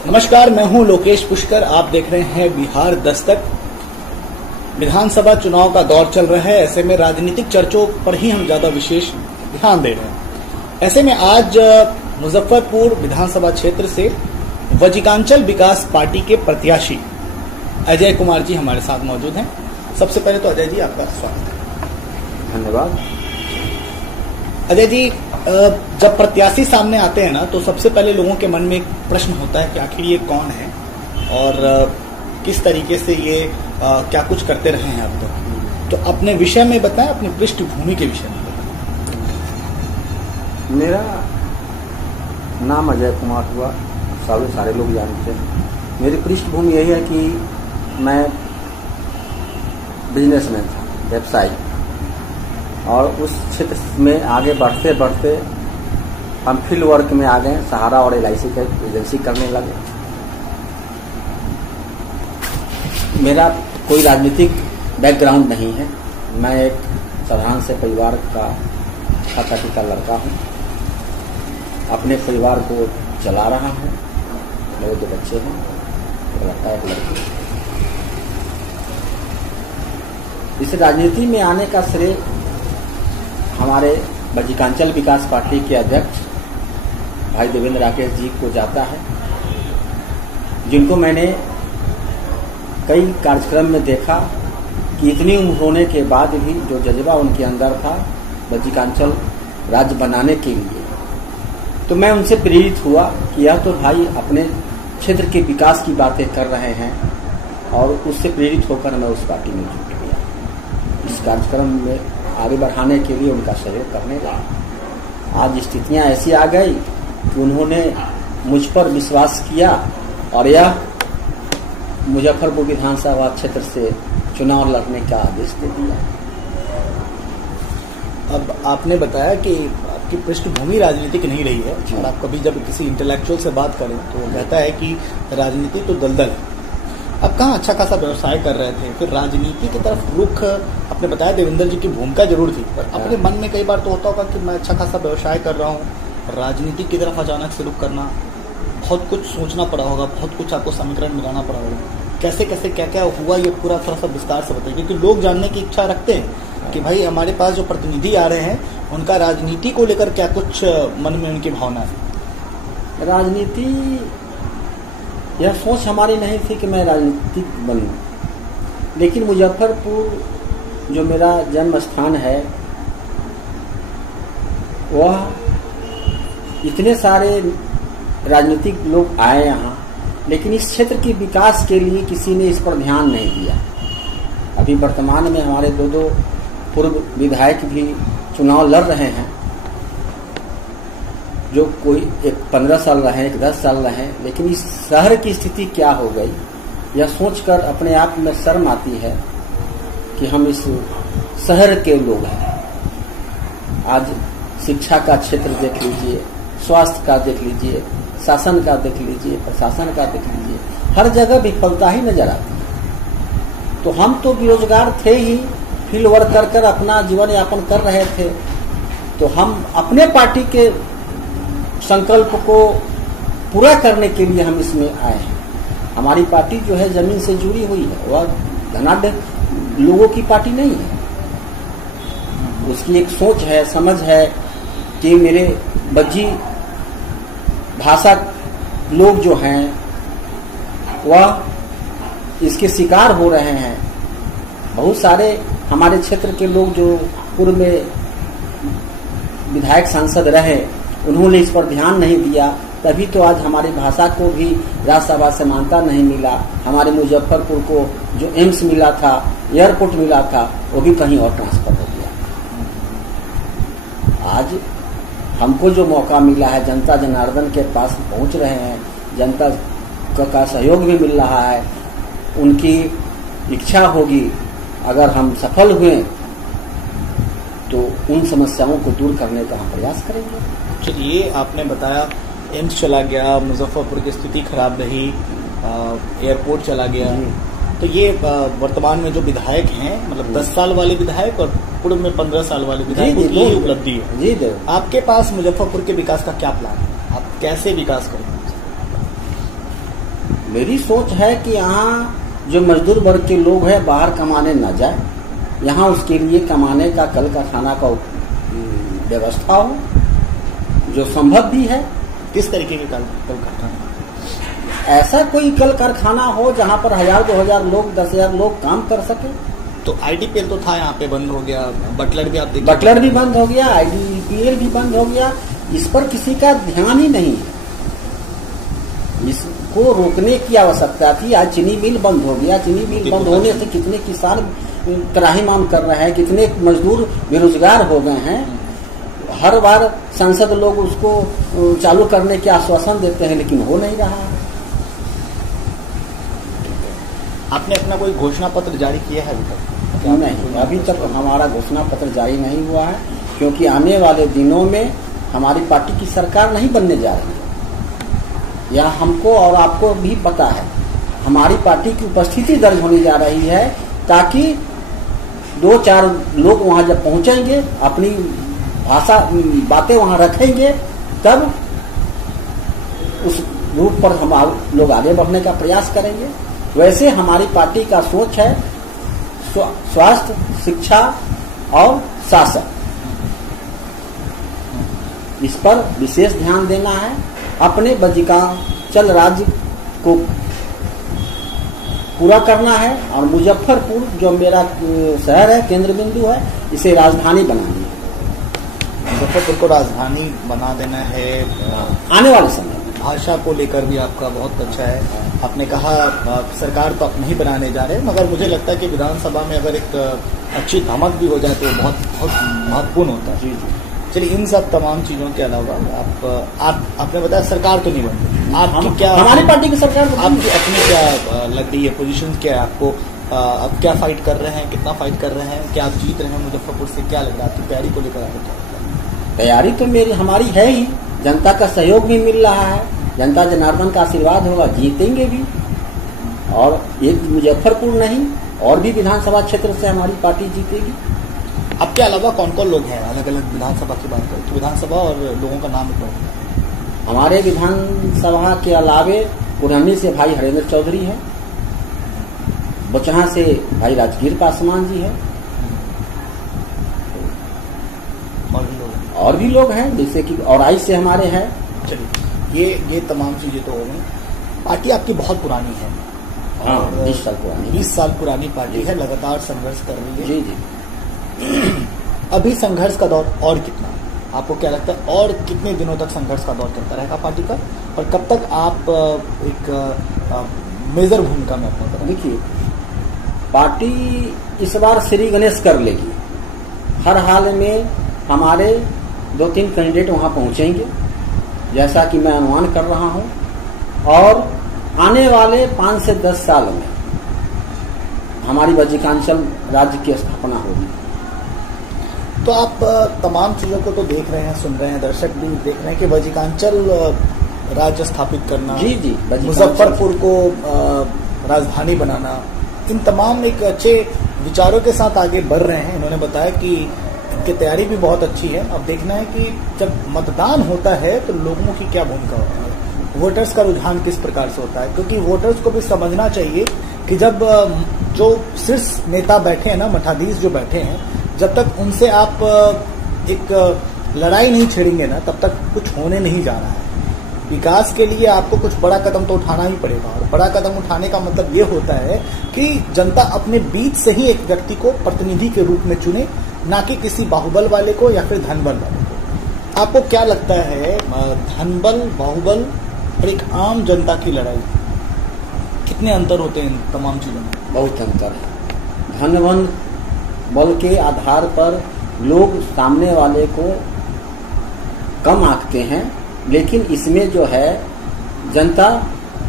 नमस्कार, मैं हूं लोकेश पुष्कर। आप देख रहे हैं बिहार दस्तक। विधानसभा चुनाव का दौर चल रहा है, ऐसे में राजनीतिक चर्चों पर ही हम ज्यादा विशेष ध्यान दे रहे हैं। ऐसे में आज मुजफ्फरपुर विधानसभा क्षेत्र से वजिकांचल विकास पार्टी के प्रत्याशी अजय कुमार जी हमारे साथ मौजूद हैं। सबसे पहले तो अजय जी आपका स्वागत है। धन्यवाद। अजय जी, जब प्रत्याशी सामने आते हैं ना, तो सबसे पहले लोगों के मन में एक प्रश्न होता है कि आखिर ये कौन है और किस तरीके से ये क्या कुछ करते रहे हैं अब तक। तो अपने विषय में बताएं, अपनी पृष्ठभूमि के विषय में बताएं। मेरा नाम अजय कुमार हुआ, सारे लोग जानते हैं। मेरी पृष्ठभूमि यही है कि मैं बिजनेसमैन था, व्यवसायी, और उस क्षेत्र में आगे बढ़ते बढ़ते हम फील्ड वर्क में आ गए। सहारा और LIC का एजेंसी करने लगे। मेरा कोई राजनीतिक बैकग्राउंड नहीं है। मैं एक साधारण से परिवार का खाता का लड़का हूँ। अपने परिवार को चला रहा हूँ। मेरे 2 बच्चे हैं, एक लड़का एक लड़की। इस राजनीति में आने का श्रेय हमारे वजिकांचल विकास पार्टी के अध्यक्ष भाई देवेंद्र राकेश जी को जाता है, जिनको मैंने कई कार्यक्रम में देखा कि इतनी उम्र होने के बाद भी जो जज्बा उनके अंदर था वजिकांचल राज्य बनाने के लिए, तो मैं उनसे प्रेरित हुआ कि यह तो भाई अपने क्षेत्र के विकास की बातें कर रहे हैं, और उससे प्रेरित होकर मैं उस पार्टी में जुट गया। इस कार्यक्रम में आगे बढ़ाने के लिए उनका सहयोग करने लगा। आज स्थितियां ऐसी आ गई कि उन्होंने मुझ पर विश्वास किया और यह मुजफ्फरपुर विधानसभा क्षेत्र से चुनाव लड़ने का आदेश दे दिया। अब आपने बताया कि आपकी पृष्ठभूमि राजनीतिक नहीं रही है, और आप कभी जब किसी इंटेलेक्चुअल से बात करें तो वो कहता है कि राजनीति तो दलदल है। अब कहाँ अच्छा खासा व्यवसाय कर रहे थे, फिर राजनीति की तरफ रुख, आपने बताया देवेंद्र जी की भूमिका जरूर थी, पर अपने मन में कई बार तो होता होगा कि मैं अच्छा खासा व्यवसाय कर रहा हूँ, राजनीति की तरफ अचानक से रुख करना, बहुत कुछ सोचना पड़ा होगा, बहुत कुछ आपको समीकरण मिलाना पड़ा होगा। कैसे कैसे क्या क्या हुआ, ये पूरा थोड़ा सा विस्तार से बताइए, क्योंकि लोग जानने की इच्छा रखते हैं कि भाई हमारे पास जो प्रतिनिधि आ रहे हैं उनका राजनीति को लेकर क्या कुछ मन में उनकी भावना है। राजनीति, यह सोच हमारी नहीं थी कि मैं राजनीतिक बनूं, लेकिन मुजफ्फरपुर जो मेरा जन्म स्थान है, वह इतने सारे राजनीतिक लोग आए यहाँ, लेकिन इस क्षेत्र के विकास के लिए किसी ने इस पर ध्यान नहीं दिया। अभी वर्तमान में हमारे 2 पूर्व विधायक भी चुनाव लड़ रहे हैं, जो कोई एक 15 साल रहे, एक 10 साल रहे, लेकिन इस शहर की स्थिति क्या हो गई, यह सोचकर अपने आप में शर्म आती है कि हम इस शहर के लोग हैं। आज शिक्षा का क्षेत्र देख लीजिए, स्वास्थ्य का देख लीजिए, शासन का देख लीजिए, प्रशासन का देख लीजिए, हर जगह विफलता ही नजर आती है। तो हम तो बेरोजगार थे ही, फील्ड वर्क कर अपना जीवन यापन कर रहे थे, तो हम अपने पार्टी के संकल्प को पूरा करने के लिए हम इसमें आए हैं। हमारी पार्टी जो है जमीन से जुड़ी हुई है, वह धनाढ्य लोगों की पार्टी नहीं है। उसकी एक सोच है, समझ है कि मेरे बज्जी भाषा लोग जो हैं वह इसके शिकार हो रहे हैं। बहुत सारे हमारे क्षेत्र के लोग जो पूर्व में विधायक सांसद रहे, उन्होंने इस पर ध्यान नहीं दिया, तभी तो आज हमारी भाषा को भी राज्यसभा से मान्यता नहीं मिला। हमारे मुजफ्फरपुर को जो एम्स मिला था, एयरपोर्ट मिला था, वो भी कहीं और ट्रांसफर हो गया। आज हमको जो मौका मिला है, जनता जनार्दन के पास पहुंच रहे हैं, जनता का सहयोग भी मिल रहा है। उनकी इच्छा होगी, अगर हम सफल हुए तो उन समस्याओं को दूर करने का हम प्रयास करेंगे। चलिए, आपने बताया एम्स चला गया, मुजफ्फरपुर की स्थिति खराब रही, एयरपोर्ट चला गया, तो ये वर्तमान में जो विधायक हैं, मतलब 10 साल वाले विधायक और पूर्व में 15 साल वाले विधायक, की उपलब्धि है। जी, आपके पास मुजफ्फरपुर के विकास का क्या प्लान है? आप कैसे विकास करेंगे? मेरी सोच है कि यहाँ जो मजदूर वर्ग के लोग हैं बाहर कमाने न जाए, यहाँ उसके लिए कमाने का कल कारखाना का व्यवस्था हो, जो संभव भी है। किस तरीके के कल कारखाना? ऐसा कोई कल कारखाना हो जहाँ पर 1000-2000 लोग 10,000 लोग काम कर सके। तो आईडीपीएल तो था यहाँ पे, बंद हो गया। बटलर भी आप देखिए, बटलर भी बंद हो गया, आईडीपीएल भी बंद हो गया। इस पर किसी का ध्यान ही नहीं है। इसको रोकने की आवश्यकता थी। आज चीनी मिल बंद हो गया। चीनी मिल बंद होने से कितने किसान त्राहिमाम कर रहे हैं, कितने मजदूर बेरोजगार हो गए हैं। हर बार संसद लोग उसको चालू करने के आश्वासन देते हैं, लेकिन हो नहीं रहा। आपने अपना कोई घोषणा पत्र जारी किया है अभी तक? नहीं, अभी तक हमारा घोषणा पत्र जारी नहीं हुआ है, क्योंकि आने वाले दिनों में हमारी पार्टी की सरकार नहीं बनने जा रही है। यह हमको और आपको भी पता है। हमारी पार्टी की उपस्थिति दर्ज होने जा रही है, ताकि 2-4 लोग वहां जब पहुंचेंगे, अपनी भाषा बातें वहां रखेंगे, तब उस रूप पर हम लोग आगे बढ़ने का प्रयास करेंगे। वैसे हमारी पार्टी का सोच है स्वास्थ्य, शिक्षा और शासन, इस पर विशेष ध्यान देना है। अपने बजिकांचल राज्य को पूरा करना है, और मुजफ्फरपुर जो मेरा शहर है, केंद्र बिंदु है, इसे राजधानी बनानी है। मुजफ्फरपुर को राजधानी बना देना है आने वाले समय। भाषा को लेकर भी आपका बहुत अच्छा है। आपने कहा सरकार तो आप नहीं बनाने जा रहे, मगर मुझे लगता है कि विधानसभा में अगर एक अच्छी धमक भी हो जाए तो बहुत बहुत महत्वपूर्ण होता है। जी जी। चलिए, इन सब तमाम चीजों के अलावा आपने बताया सरकार तो नहीं बनती। आपकी क्या, हमारी पार्टी की सरकार आपकी अपनी क्या लग रही है पोजीशन? क्या है आपको? अब क्या फाइट कर रहे हैं, कितना फाइट कर रहे हैं, क्या आप जीत रहे हैं मुजफ्फरपुर से? क्या लग रहा है आपकी तैयारी को लेकर? आपको तैयारी तो हमारी है ही, जनता का सहयोग भी मिल रहा है, जनता जनार्दन का आशीर्वाद होगा, जीतेंगे भी। और एक मुजफ्फरपुर नहीं, और भी विधानसभा क्षेत्र से हमारी पार्टी जीतेगी। आपके अलावा कौन कौन लोग हैं? अलग अलग विधानसभा की बात करें तो विधानसभा और लोगों का नाम बताओ। हमारे विधानसभा के अलावे पुरहनी से भाई हरेंद्र चौधरी है, बचहा से भाई राजगीर पासवान जी है, और भी लोग हैं, जैसे कि औराई से हमारे हैं। चलिए, ये तमाम चीजें तो हो गई। पार्टी आपकी बहुत पुरानी है। हाँ, 20 साल पुरानी। 20 साल पुरानी पार्टी है, लगातार संघर्ष कर रही है। जी जी। अभी संघर्ष का दौर और कितना, आपको क्या लगता है, और कितने दिनों तक संघर्ष का दौर चलता रहेगा पार्टी का, और कब तक आप एक मेजर भूमिका में अपने करें? देखिए, पार्टी इस बार श्री गणेश कर लेगी। हर हाल में हमारे 2-3 कैंडिडेट वहां पहुंचेंगे, जैसा कि मैं अनुमान कर रहा हूं, और आने वाले 5 से 10 साल में हमारी बजिकांचल राज्य की स्थापना होगी। तो आप तमाम चीजों को तो देख रहे हैं, सुन रहे हैं, दर्शक भी देख रहे हैं कि बजिकांचल राज्य स्थापित करना, जी जी, मुजफ्फरपुर को राजधानी बनाना, इन तमाम एक अच्छे विचारों के साथ आगे बढ़ रहे हैं। इन्होंने बताया कि इनकी तैयारी भी बहुत अच्छी है। अब देखना है कि जब मतदान होता है तो लोगों की क्या भूमिका होती है, वोटर्स का रुझान किस प्रकार से होता है, क्योंकि वोटर्स को भी समझना चाहिए कि जब जो शीर्ष नेता बैठे हैं ना, मठाधीश जो बैठे हैं, जब तक उनसे आप एक लड़ाई नहीं छेड़ेंगे ना, तब तक कुछ होने नहीं जा रहा है। विकास के लिए आपको कुछ बड़ा कदम तो उठाना ही पड़ेगा, और बड़ा कदम उठाने का मतलब ये होता है कि जनता अपने बीच से ही एक व्यक्ति को प्रतिनिधि के रूप में चुने, ना कि किसी बाहुबल वाले को या फिर धनबल वाले को। आपको क्या लगता है, धनबल, बाहुबल और एक आम जनता की लड़ाई, कितने अंतर होते हैं इन तमाम चीजों में? बहुत अंतर है। धनबल बल के आधार पर लोग सामने वाले को कम आंकते हैं, लेकिन इसमें जो है जनता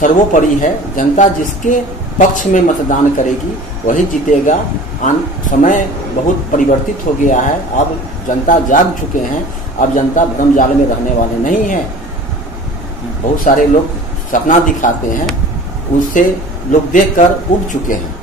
सर्वोपरि है। जनता जिसके पक्ष में मतदान करेगी वही जीतेगा। समय बहुत परिवर्तित हो गया है, अब जनता जाग चुके हैं। अब जनता भ्रम जाल में रहने वाले नहीं है। बहुत सारे लोग सपना दिखाते हैं, उससे लोग देखकर उब चुके हैं।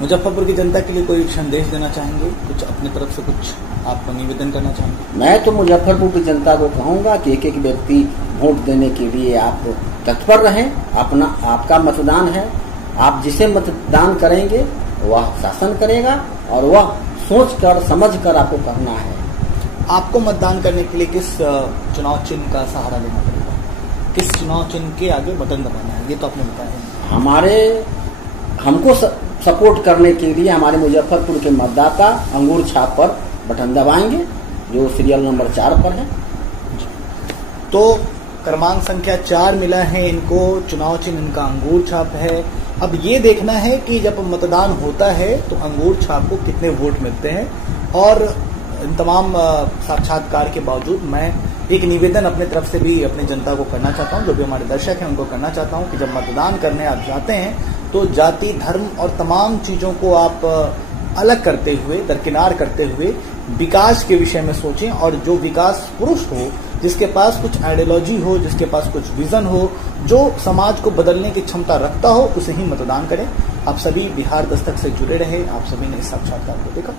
मुजफ्फरपुर की जनता के लिए कोई संदेश देना चाहेंगे, कुछ अपनी तरफ से कुछ आप निवेदन करना चाहेंगे? मैं तो मुजफ्फरपुर की जनता को कहूंगा कि एक एक व्यक्ति वोट देने के लिए आप तत्पर रहें। अपना आपका मतदान है, आप जिसे मतदान करेंगे वह शासन करेगा और वह सोचकर समझकर आपको करना है। आपको मतदान करने के लिए किस चुनाव चिन्ह का सहारा लेना पड़ेगा, किस चुनाव चिन्ह के आगे बटन दबाना है, ये तो आपने बताया। हमको सपोर्ट करने के लिए हमारे मुजफ्फरपुर के मतदाता अंगूर छाप पर बटन दबाएंगे, जो सीरियल नंबर 4 पर है। तो क्रमांक संख्या 4 मिला है इनको, चुनाव चिन्ह इनका अंगूर छाप है। अब ये देखना है कि जब मतदान होता है तो अंगूर छाप को कितने वोट मिलते हैं। और इन तमाम साक्षात्कार के बावजूद मैं एक निवेदन अपने तरफ से भी अपने जनता को करना चाहता हूं, जो भी हमारे दर्शक हैं उनको करना चाहता हूं कि जब मतदान करने आप जाते हैं तो जाति, धर्म और तमाम चीजों को आप अलग करते हुए, दरकिनार करते हुए विकास के विषय में सोचें। और जो विकास पुरुष हो, जिसके पास कुछ आइडियोलॉजी हो, जिसके पास कुछ विजन हो, जो समाज को बदलने की क्षमता रखता हो, उसे ही मतदान करें। आप सभी बिहार दस्तक से जुड़े रहे, आप सभी ने इस साक्षात्कार को देखा।